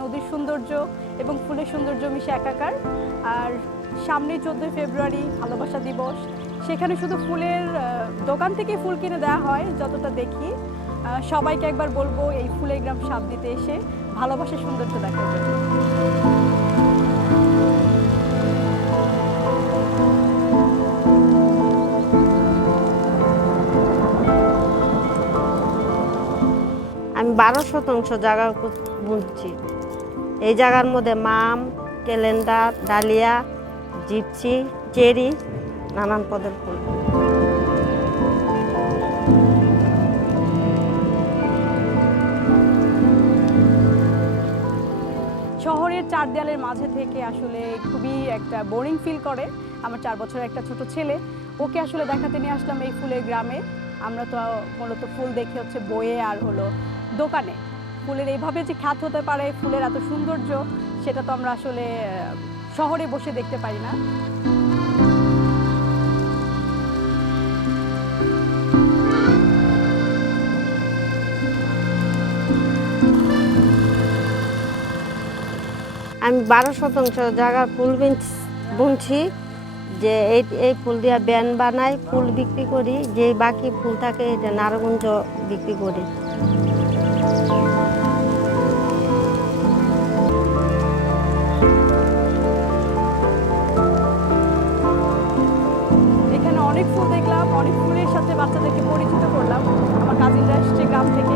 নদীর সৌন্দর্য এবং ফুলের সৌন্দর্য মিশে একাকার। আর সামনে 14 ফেব্রুয়ারি ভালোবাসা দিবস, সেখানে শুধু ফুলের দোকান থেকে ফুল কিনে দেওয়া হয় যতটা দেখি। সবাইকে একবার বলবো এই ফুলের গ্রাম স্বাদ দিতে এসে ভালোবাসার সৌন্দর্য দেখার জন্য। আমি 12 শতাংশ জায়গা বুনছি। এই জায়গার মধ্যে মাম, ক্যালেন্ডার, ডালিয়া, জিপসি, চেরি, নানান পদের ফুল। শহরের চার দেয়ালের মাঝে থেকে আসলে খুবই একটা বোরিং ফিল করে। আমার 4 বছরের একটা ছোট ছেলে, ওকে আসলে দেখাতে নিয়ে আসলাম এই ফুলের গ্রামে। আমরা তো মূলত ফুল দেখে হচ্ছে বইয়ে আর হলো দোকানে। ফুলের এইভাবে যে খ্যাত হতে পারে, ফুলের এত সৌন্দর্য, সেটা তো আমরা আসলে শহরে বসে দেখতে পাই না। আমি 12 শতাংশ জায়গার ফুল বুনছি, যে এই ফুল দিয়ে ব্যান বানাই, ফুল বিক্রি করি, যে বাকি ফুল থাকে এটা নারগঞ্জ বিক্রি করি। এখানে অনেক ফুল দেখলাম, অনেক ফুলের সাথে বাচ্চাদেরকে পরিচিত করলাম। আমার কাজিনরা এসছে গ্রাম থেকে,